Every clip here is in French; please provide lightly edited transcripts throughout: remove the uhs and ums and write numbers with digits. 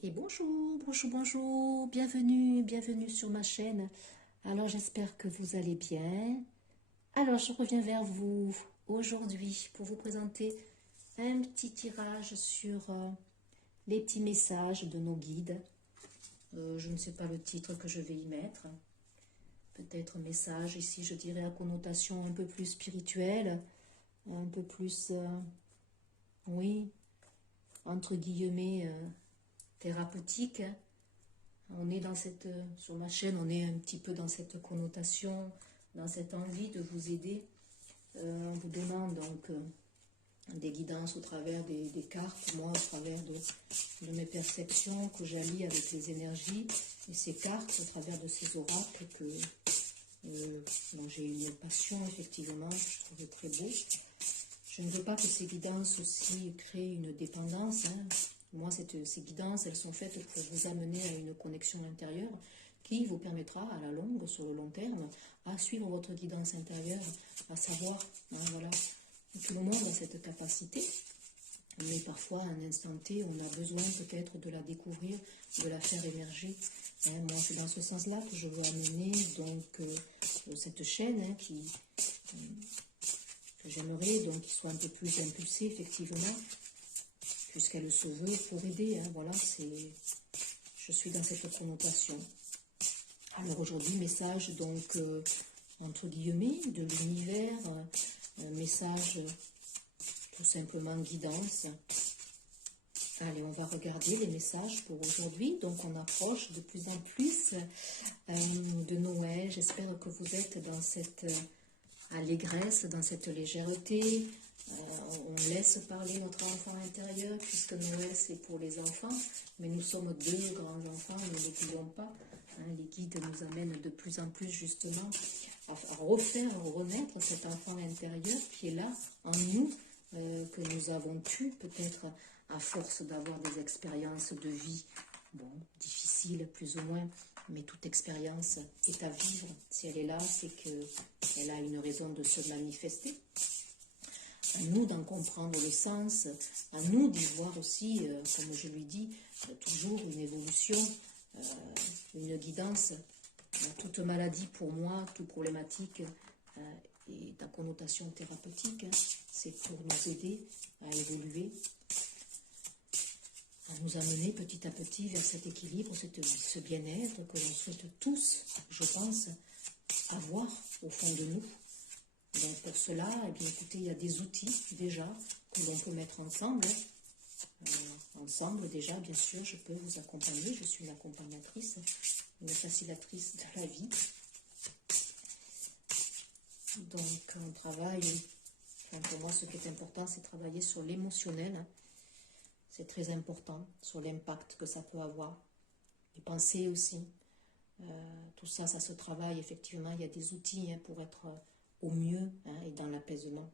Et bonjour, bonjour, bonjour, bienvenue, bienvenue sur ma chaîne. Alors j'espère que vous allez bien. Alors je reviens vers vous aujourd'hui pour vous présenter un petit tirage sur les petits messages de nos guides. Je ne sais pas le titre que je vais y mettre. Peut-être message ici, je dirais à connotation un peu plus spirituelle, un peu plus, oui, entre guillemets, thérapeutique. On est dans cette, sur ma chaîne, on est un petit peu dans cette connotation, dans cette envie de vous aider. On vous demande donc des guidances au travers des cartes, moi au travers de mes perceptions que j'allie avec les énergies et ces cartes, au travers de ces oracles que dont j'ai une passion effectivement, que je trouvais très beau. Je ne veux pas que ces guidances aussi créent une dépendance. Moi, ces guidances, elles sont faites pour vous amener à une connexion intérieure qui vous permettra à la longue, sur le long terme, à suivre votre guidance intérieure, à savoir, voilà, tout le monde a cette capacité, mais parfois, à un instant T, on a besoin peut-être de la découvrir, de la faire émerger. Moi, c'est dans ce sens-là que je veux amener donc cette chaîne que j'aimerais donc qu'il soit un peu plus impulsé effectivement, puisqu'elle se veut pour aider. Voilà, je suis dans cette connotation. Alors aujourd'hui, message donc entre guillemets de l'univers, message tout simplement guidance. Allez, on va regarder les messages pour aujourd'hui. Donc on approche de plus en plus de Noël. J'espère que vous êtes dans cette allégresse, dans cette légèreté. On laisse parler notre enfant intérieur, puisque Noël c'est pour les enfants, mais nous sommes deux grands enfants, ne l'oublions pas. Les guides nous amènent de plus en plus justement à refaire, renaître cet enfant intérieur qui est là en nous, que nous avons tué peut-être à force d'avoir des expériences de vie, bon, difficiles plus ou moins, mais toute expérience est à vivre. Si elle est là, c'est qu'elle a une raison de se manifester. À nous d'en comprendre le sens, à nous d'y voir aussi, comme je lui dis, toujours une évolution, une guidance. Toute maladie pour moi, toute problématique est à connotation thérapeutique. C'est pour nous aider à évoluer, à nous amener petit à petit vers cet équilibre, ce bien-être que l'on souhaite tous, je pense, avoir au fond de nous. Donc pour cela, eh bien, écoutez, il y a des outils déjà que l'on peut mettre ensemble. Ensemble déjà, bien sûr, je peux vous accompagner. Je suis une accompagnatrice, une facilitatrice de la vie. Donc on travaille, pour moi ce qui est important, c'est travailler sur l'émotionnel. C'est très important, sur l'impact que ça peut avoir. Les pensées aussi. Tout ça, ça se travaille effectivement. Il y a des outils pour être au mieux et dans l'apaisement.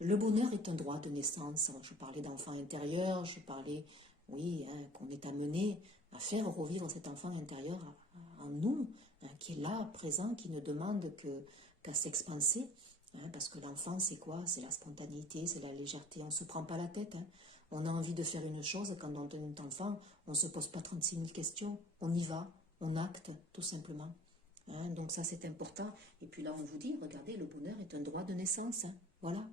Le bonheur est un droit de naissance. Je parlais d'enfant intérieur, je parlais, oui, qu'on est amené à faire revivre cet enfant intérieur en nous, qui est là, présent, qui ne demande qu'à s'expanser. Parce que l'enfant, c'est quoi? C'est la spontanéité, c'est la légèreté. On ne se prend pas la tête. On a envie de faire une chose, quand on est enfant, on ne se pose pas 36 000 questions. On y va, on acte, tout simplement. Donc ça, c'est important. Et puis là, on vous dit, regardez, le bonheur est un droit de naissance. Voilà.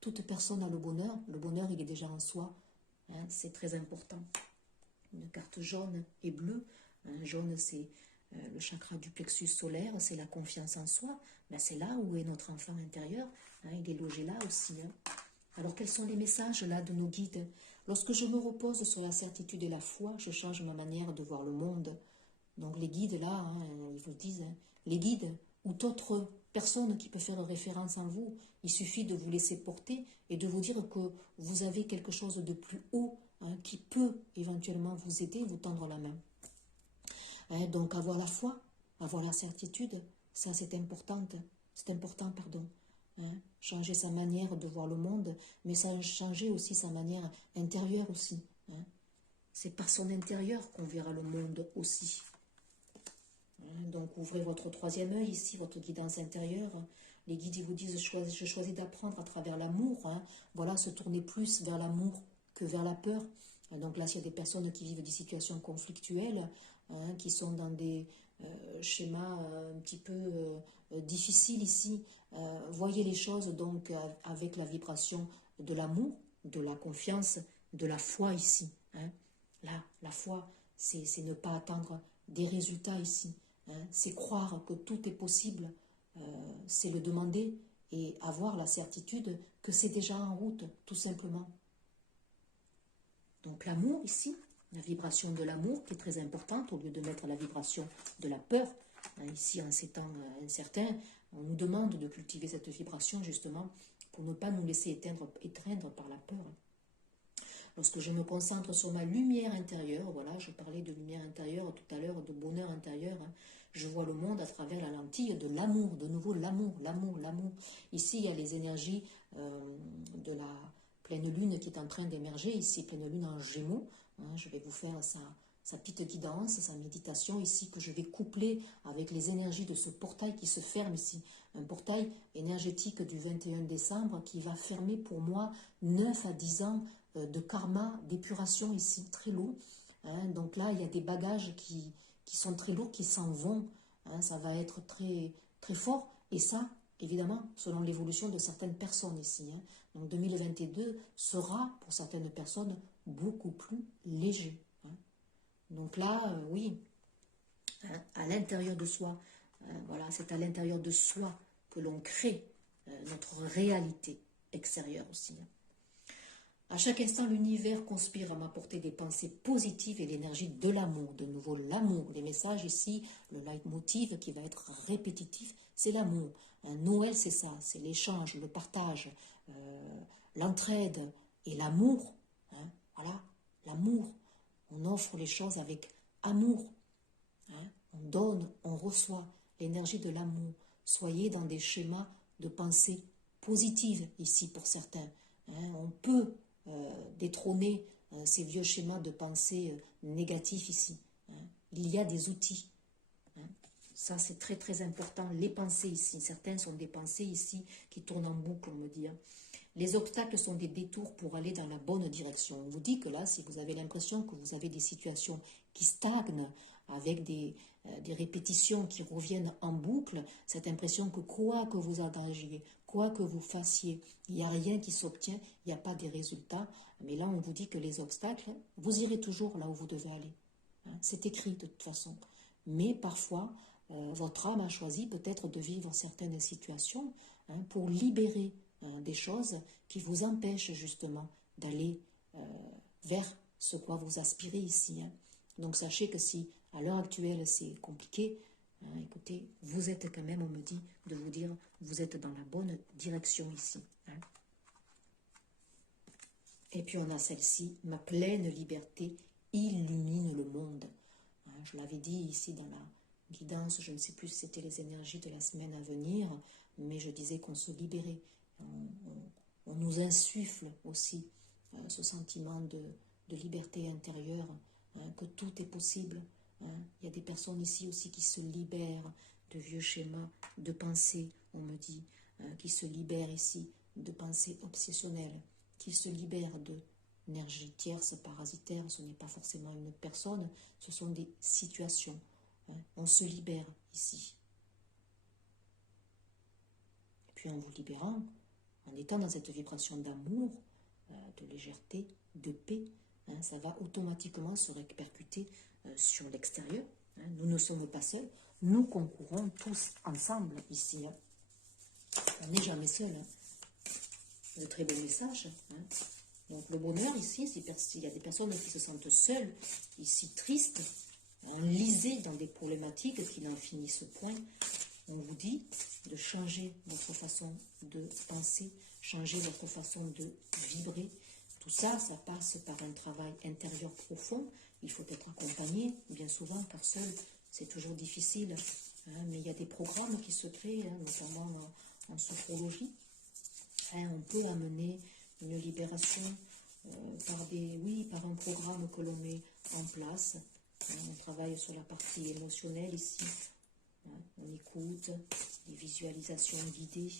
Toute personne a le bonheur il est déjà en soi, c'est très important. Une carte jaune et bleue, jaune c'est le chakra du plexus solaire, c'est la confiance en soi, ben, c'est là où est notre enfant intérieur, il est logé là aussi. Alors quels sont les messages là de nos guides? Lorsque je me repose sur la certitude et la foi, je change ma manière de voir le monde. Donc les guides là, ils vous disent, les guides ou d'autres personnes qui peuvent faire référence en vous, il suffit de vous laisser porter et de vous dire que vous avez quelque chose de plus haut qui peut éventuellement vous aider, vous tendre la main. Donc avoir la foi, avoir la certitude, ça c'est important, pardon. Changer sa manière de voir le monde, mais ça changer aussi sa manière intérieure aussi. C'est par son intérieur qu'on verra le monde aussi. Donc ouvrez votre troisième œil ici, votre guidance intérieure. Les guides ils vous disent, je choisis d'apprendre à travers l'amour. Voilà, se tourner plus vers l'amour que vers la peur. Donc là, s'il y a des personnes qui vivent des situations conflictuelles, hein, qui sont dans des schémas un petit peu difficiles ici, voyez les choses donc avec la vibration de l'amour, de la confiance, de la foi ici. Hein. Là, la foi, c'est ne pas attendre des résultats ici. Hein. C'est croire que tout est possible, c'est le demander et avoir la certitude que c'est déjà en route, tout simplement. Donc l'amour ici, la vibration de l'amour qui est très importante au lieu de mettre la vibration de la peur. Ici, en ces temps incertains, on nous demande de cultiver cette vibration justement pour ne pas nous laisser étreindre par la peur. Lorsque je me concentre sur ma lumière intérieure, voilà, je parlais de lumière intérieure tout à l'heure, de bonheur intérieur, hein, je vois le monde à travers la lentille de l'amour, de nouveau l'amour, l'amour, l'amour. Ici, il y a les énergies de la pleine lune qui est en train d'émerger, ici, pleine lune en Gémeaux. Hein, je vais vous faire sa petite guidance, sa méditation ici, que je vais coupler avec les énergies de ce portail qui se ferme ici. Un portail énergétique du 21 décembre qui va fermer pour moi 9 à 10 ans de karma, d'épuration ici, très lourd. Hein, donc là, il y a des bagages qui sont très lourds, qui s'en vont. Hein, ça va être très, très fort. Et ça, évidemment, selon l'évolution de certaines personnes ici. Hein. Donc 2022 sera, pour certaines personnes, beaucoup plus léger. Hein. Donc là, oui, hein, à l'intérieur de soi, voilà, c'est à l'intérieur de soi que l'on crée notre réalité extérieure aussi. Hein. À chaque instant, l'univers conspire à m'apporter des pensées positives et l'énergie de l'amour. De nouveau, l'amour. Les messages ici, le leitmotiv qui va être répétitif, c'est l'amour. Noël, c'est ça, c'est l'échange, le partage, l'entraide et l'amour. Hein, voilà, l'amour. On offre les choses avec amour. Hein, on donne, on reçoit l'énergie de l'amour. Soyez dans des schémas de pensée positive ici pour certains. Hein, on peut détrôner ces vieux schémas de pensée négatifs ici. Hein. Il y a des outils. Hein. Ça, c'est très très important. Les pensées ici, certaines sont des pensées ici qui tournent en boucle, on me dit. Hein. Les obstacles sont des détours pour aller dans la bonne direction. On vous dit que là, si vous avez l'impression que vous avez des situations qui stagnent, avec des répétitions qui reviennent en boucle, cette impression que quoi que vous engagiez, quoi que vous fassiez, il n'y a rien qui s'obtient, il n'y a pas de résultats. Mais là, on vous dit que les obstacles, vous irez toujours là où vous devez aller. Hein, c'est écrit de toute façon. Mais parfois, votre âme a choisi peut-être de vivre certaines situations hein, pour libérer des choses qui vous empêchent justement d'aller vers ce quoi vous aspirez ici. Hein. Donc sachez que si à l'heure actuelle c'est compliqué, hein, écoutez, vous êtes quand même, on me dit, de vous dire, vous êtes dans la bonne direction ici. Hein. Et puis on a celle-ci, ma pleine liberté illumine le monde. Hein, je l'avais dit ici dans la guidance, je ne sais plus si c'était les énergies de la semaine à venir, mais je disais qu'on se libérait. On nous insuffle aussi ce sentiment de liberté intérieure, hein, que tout est possible. Hein. Il y a des personnes ici aussi qui se libèrent de vieux schémas de pensée, on me dit, qui se libèrent ici de pensées obsessionnelles, qui se libèrent de énergie tierce, parasitaire, ce n'est pas forcément une personne, ce sont des situations. Hein. On se libère ici. Et puis en vous libérant, en étant dans cette vibration d'amour, de légèreté, de paix, hein, ça va automatiquement se répercuter sur l'extérieur. Hein. Nous ne sommes pas seuls, nous concourons tous ensemble ici. Hein. On n'est jamais seul. Hein. De très beaux messages. Hein. Donc le bonheur ici, s'il y a des personnes qui se sentent seules, ici tristes, enlisées dans des problématiques qui n'en finissent point, on vous dit de changer votre façon de penser, changer votre façon de vibrer. Tout ça, ça passe par un travail intérieur profond. Il faut être accompagné, bien souvent, car seul, c'est toujours difficile. Hein, mais il y a des programmes qui se créent, hein, notamment en sophrologie. Hein, on peut amener une libération par un programme que l'on met en place. Hein, on travaille sur la partie émotionnelle ici. On écoute des visualisations guidées,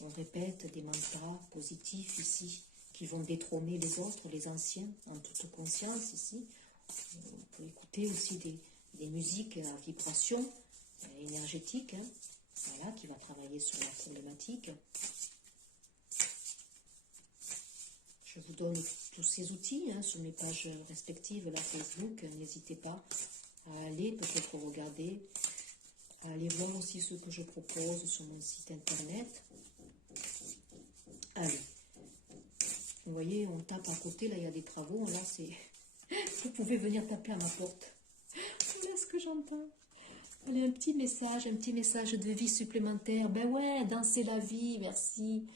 on répète des mantras positifs ici, qui vont détrôner les autres, les anciens, en toute conscience ici. On peut écouter aussi des musiques à vibration énergétique, hein, voilà, qui va travailler sur la problématique. Je vous donne tous ces outils hein, sur mes pages respectives, la Facebook. N'hésitez pas à aller peut-être regarder, à aller voir aussi ce que je propose sur mon site internet. Allez, vous voyez, on tape à côté, là il y a des travaux, là c'est... Vous pouvez venir taper à ma porte. Voilà ce que j'entends. Allez, un petit message de vie supplémentaire. Ben ouais, danser la vie, merci.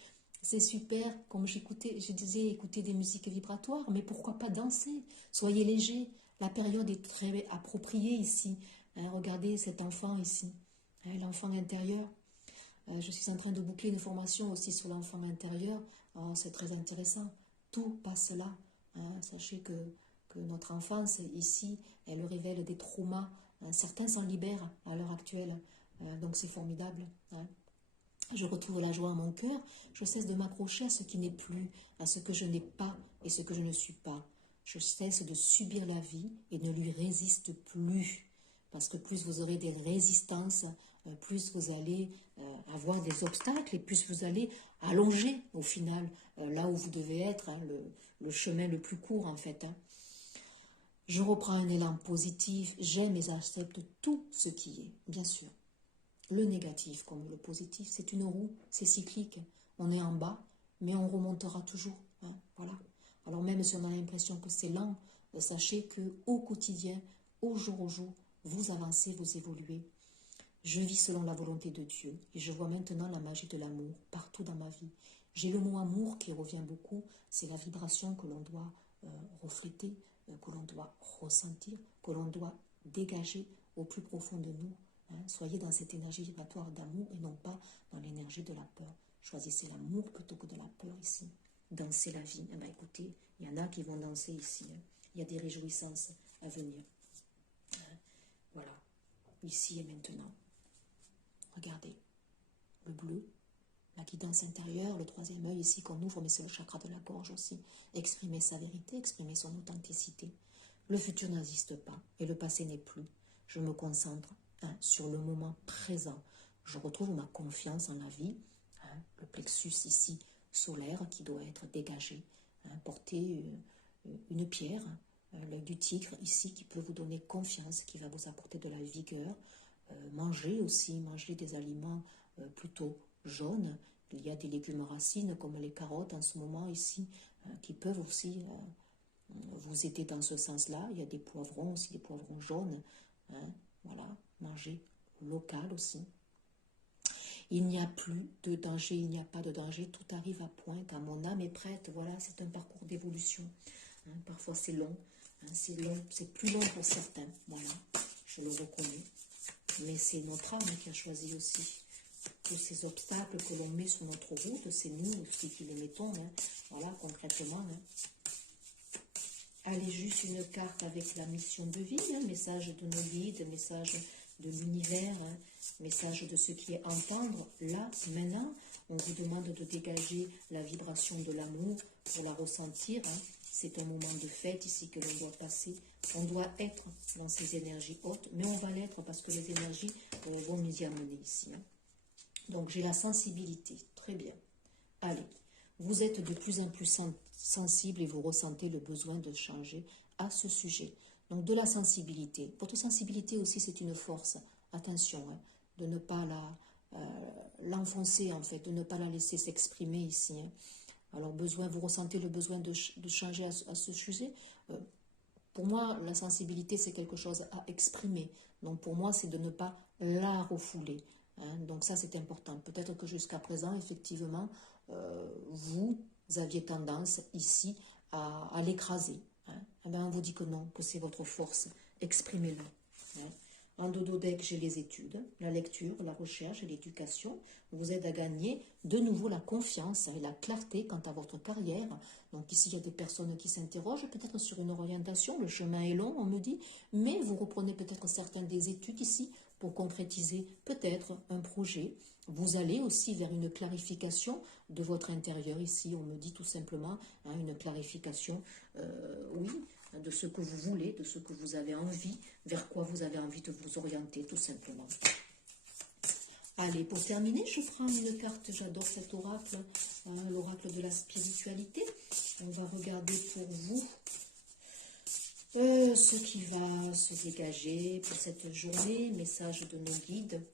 C'est super, comme je disais, écouter des musiques vibratoires, mais pourquoi pas danser? Soyez léger, la période est très appropriée ici. Hein, regardez cet enfant ici, hein, l'enfant intérieur. Je suis en train de boucler une formation aussi sur l'enfant intérieur. Oh, c'est très intéressant. Tout passe là. Hein, sachez que notre enfance ici, elle révèle des traumas. Hein, certains s'en libèrent à l'heure actuelle. Donc c'est formidable. Hein. Je retrouve la joie à mon cœur, je cesse de m'accrocher à ce qui n'est plus, à ce que je n'ai pas et ce que je ne suis pas. Je cesse de subir la vie et ne lui résiste plus. Parce que plus vous aurez des résistances, plus vous allez avoir des obstacles et plus vous allez allonger au final là où vous devez être, hein, le chemin le plus court en fait. Hein. Je reprends un élan positif, j'aime et j'accepte tout ce qui est, bien sûr. Le négatif comme le positif, c'est une roue, c'est cyclique. On est en bas, mais on remontera toujours. Hein, voilà. Alors même si on a l'impression que c'est lent, sachez qu'au quotidien, au jour, vous avancez, vous évoluez. Je vis selon la volonté de Dieu et je vois maintenant la magie de l'amour partout dans ma vie. J'ai le mot amour qui revient beaucoup, c'est la vibration que l'on doit refléter, que l'on doit ressentir, que l'on doit dégager au plus profond de nous. Hein, soyez dans cette énergie vibratoire d'amour et non pas dans l'énergie de la peur. Choisissez l'amour plutôt que de la peur ici. Dansez la vie. Eh bien, écoutez, il y en a qui vont danser ici. Hein. Il y a des réjouissances à venir. Hein. Voilà, ici et maintenant. Regardez, le bleu, la guidance intérieure, le troisième œil ici qu'on ouvre, mais c'est le chakra de la gorge aussi. Exprimer sa vérité, exprimer son authenticité. Le futur n'existe pas et le passé n'est plus. Je me concentre sur le moment présent. Je retrouve ma confiance en la vie, hein, le plexus ici solaire qui doit être dégagé, hein, porter une pierre, l'œil du tigre ici qui peut vous donner confiance, qui va vous apporter de la vigueur, manger aussi, manger des aliments plutôt jaunes. Il y a des légumes racines comme les carottes en ce moment ici qui peuvent aussi vous aider dans ce sens-là. Il y a des poivrons aussi, des poivrons jaunes, hein, voilà, manger local aussi. Il n'y a plus de danger, il n'y a pas de danger, tout arrive à point quand mon âme est prête. Voilà, c'est un parcours d'évolution. Hein, parfois c'est long, hein, c'est plus long pour certains, voilà, je le reconnais. Mais c'est notre âme qui a choisi aussi. Tous ces obstacles que l'on met sur notre route, c'est nous aussi qui les mettons, hein, voilà, concrètement. Hein. Allez, juste une carte avec la mission de vie, hein, message de nos guides, message de l'univers, hein, message de ce qui est entendre. Là, maintenant, on vous demande de dégager la vibration de l'amour pour la ressentir. Hein. C'est un moment de fête ici que l'on doit passer. On doit être dans ces énergies hautes, mais on va l'être parce que les énergies vont nous y amener ici. Hein. Donc, j'ai la sensibilité. Très bien. Allez, vous êtes de plus en plus sensible et vous ressentez le besoin de changer à ce sujet. Donc, de la sensibilité. Votre sensibilité aussi, c'est une force. Attention, hein, de ne pas l'enfoncer, en fait, de ne pas la laisser s'exprimer ici. Hein. Alors, vous ressentez le besoin de changer à ce sujet. Pour moi, la sensibilité, c'est quelque chose à exprimer. Donc, pour moi, c'est de ne pas la refouler. Hein. Donc, ça, c'est important. Peut-être que jusqu'à présent, effectivement, vous aviez tendance ici à l'écraser. Hein. Eh bien, on vous dit que non, que c'est votre force. Exprimez-le. Hein. En dododeck, j'ai les études, la lecture, la recherche et l'éducation vous aident à gagner de nouveau la confiance et la clarté quant à votre carrière. Donc ici, il y a des personnes qui s'interrogent peut-être sur une orientation. Le chemin est long, on me dit, mais vous reprenez peut-être certaines des études ici pour concrétiser peut-être un projet. Vous allez aussi vers une clarification de votre intérieur ici. On me dit tout simplement une clarification, oui, de ce que vous voulez, de ce que vous avez envie, vers quoi vous avez envie de vous orienter tout simplement. Allez, pour terminer, je prends une carte, j'adore cet oracle, l'oracle de la spiritualité. On va regarder pour vous ce qui va se dégager pour cette journée, message de nos guides.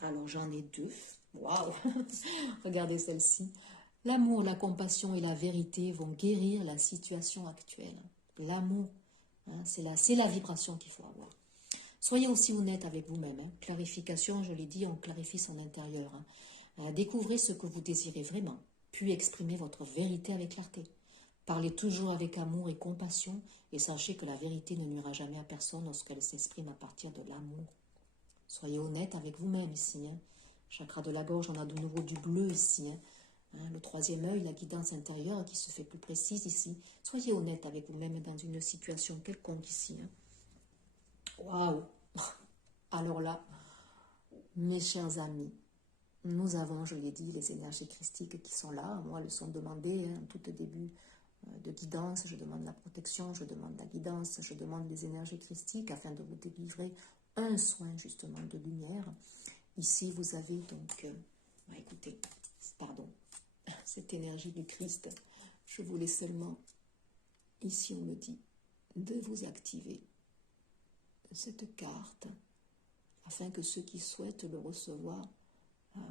Alors j'en ai deux, waouh, regardez celle-ci. L'amour, la compassion et la vérité vont guérir la situation actuelle. L'amour, c'est la vibration qu'il faut avoir. Soyez aussi honnête avec vous-même. Clarification, je l'ai dit, on clarifie son intérieur. Découvrez ce que vous désirez vraiment, puis exprimez votre vérité avec clarté. Parlez toujours avec amour et compassion et sachez que la vérité ne nuira jamais à personne lorsqu'elle s'exprime à partir de l'amour. Soyez honnête avec vous-même ici. Chakra de la gorge, on a de nouveau du bleu ici. Le troisième œil, la guidance intérieure qui se fait plus précise ici. Soyez honnête avec vous-même dans une situation quelconque ici. Waouh! Alors là, mes chers amis, nous avons, je l'ai dit, les énergies christiques qui sont là. Moi, elles sont demandées en tout début de guidance. Je demande la protection, je demande la guidance, je demande les énergies christiques afin de vous délivrer un soin justement de lumière. Ici, vous avez donc, écoutez, pardon, cette énergie du Christ. Je voulais seulement, ici on me dit, de vous activer cette carte afin que ceux qui souhaitent le recevoir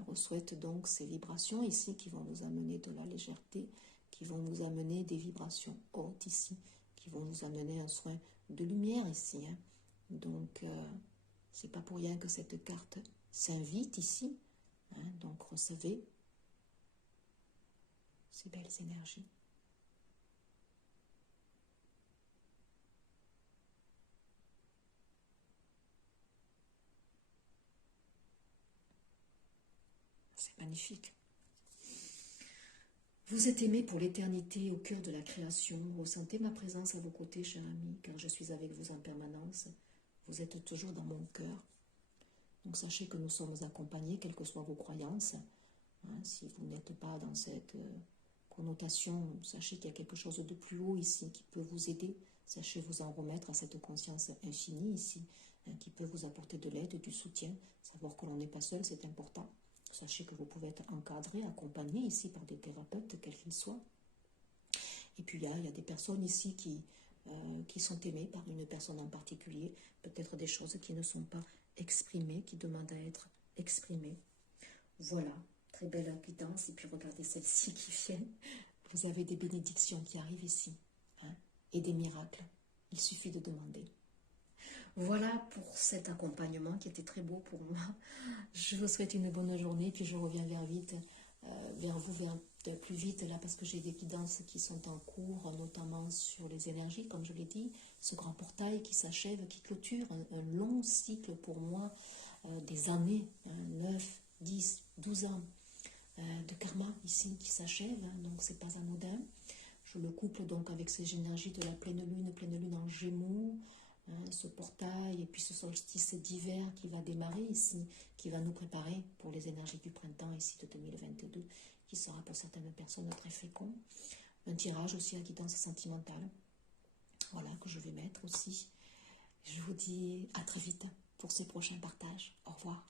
reçoivent donc ces vibrations ici qui vont nous amener de la légèreté, qui vont nous amener des vibrations hautes ici, qui vont nous amener un soin de lumière ici. Donc, c'est pas pour rien que cette carte s'invite ici. Donc, recevez ces belles énergies. C'est magnifique. Vous êtes aimé pour l'éternité au cœur de la création. Ressentez ma présence à vos côtés, chers amis, car je suis avec vous en permanence. Vous êtes toujours dans mon cœur. Donc sachez que nous sommes accompagnés, quelles que soient vos croyances. Si vous n'êtes pas dans cette connotation, sachez qu'il y a quelque chose de plus haut ici qui peut vous aider. Sachez vous en remettre à cette conscience infinie ici, qui peut vous apporter de l'aide, du soutien. Savoir que l'on n'est pas seul, c'est important. Sachez que vous pouvez être encadré, accompagné ici par des thérapeutes, quels qu'ils soient. Et puis il y a des personnes ici qui sont aimées par une personne en particulier, peut-être des choses qui ne sont pas exprimées, qui demandent à être exprimées. Voilà, très belle guidance. Et puis regardez celle-ci qui vient. Vous avez des bénédictions qui arrivent ici, et des miracles. Il suffit de demander. Voilà pour cet accompagnement qui était très beau pour moi. Je vous souhaite une bonne journée, puis je reviens vers vous plus vite là parce que j'ai des guidances qui sont en cours, notamment sur les énergies, comme je l'ai dit, ce grand portail qui s'achève, qui clôture un long cycle pour moi, des années, 9, 10, 12 ans de karma ici qui s'achève, donc c'est pas anodin. Je le couple donc avec ces énergies de la pleine lune en Gémeaux, ce portail et puis ce solstice d'hiver qui va démarrer ici, qui va nous préparer pour les énergies du printemps ici de 2022, qui sera pour certaines personnes très fécond. Un tirage aussi à guidance sentimentale, voilà, que je vais mettre aussi. Je vous dis à très vite pour ces prochains partages. Au revoir.